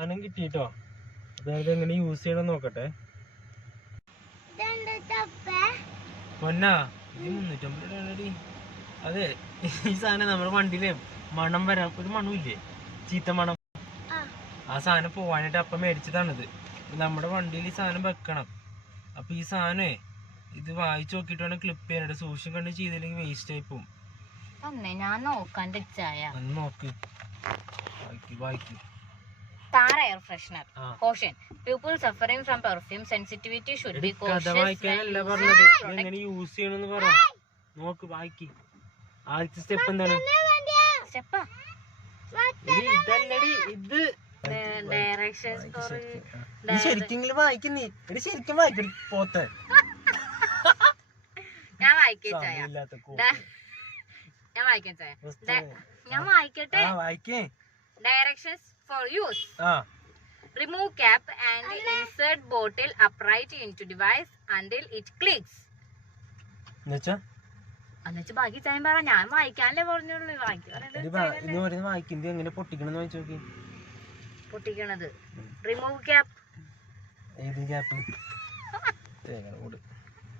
സാധനം കിട്ടിട്ടോ. അതായത് എങ്ങനെ യൂസ് ചെയ്യണം നോക്കട്ടെ. പൊന്നാ ഇത് 350 രൂപ. അതെ, ഈ സാധനം നമ്മുടെ വണ്ടിയിലെ മണം വരാൻ ഒരു മണമില്ലേ, ചീത്ത മണം, ആ സാധനം പോവാനായിട്ട് അപ്പം മേടിച്ചതാണിത്. നമ്മുടെ വണ്ടിയിൽ ഈ സാധനം വെക്കണം. അപ്പൊ ഈ സാധനമേ ഇത് വായിച്ചു നോക്കിട്ട് വേണം ക്ലിപ്പ് ചെയ്യാനായിട്ട്. സൂക്ഷിച്ച് കണ്ട് ചെയ്തില്ലെങ്കിൽ വേസ്റ്റ് ആയി പോവും. ഞാൻ നോക്കാൻ നോക്ക്, വായിക്ക്. Car air freshener. Caution. People suffering from perfume sensitivity should be cautious. കഥ വായിക്കാനല്ല പറഞ്ഞത്, എങ്ങനെ യൂസ് ചെയ്യണമെന്ന് പറ. നോക്ക്, വായിക്ക്. ആദ്യത്തെ സ്റ്റെപ്പ് എന്താണ്? ഇതല്ലടി, ഇത് ശരിക്കെങ്കിലും വായിക്കുന്നേ. എടി ശരിക്കും വായിക്കടി പോത്തെ. ഞാൻ വായിക്കട്ടെ. Directions for use. Remove cap and insert bottle upright into device until it clicks. എന്നുവെച്ചാ ബാക്കി ചായം പറ. ഞാൻ വായിക്കാനല്ലേ പറഞ്ഞുള്ളൂ. എങ്ങനെ പൊട്ടിക്കണെന്ന് വായിച്ചു നോക്കി. പൊട്ടിക്കണത് റിമൂവ് ക്യാപ്പ്. ഏത് ക്യാപ്പ്?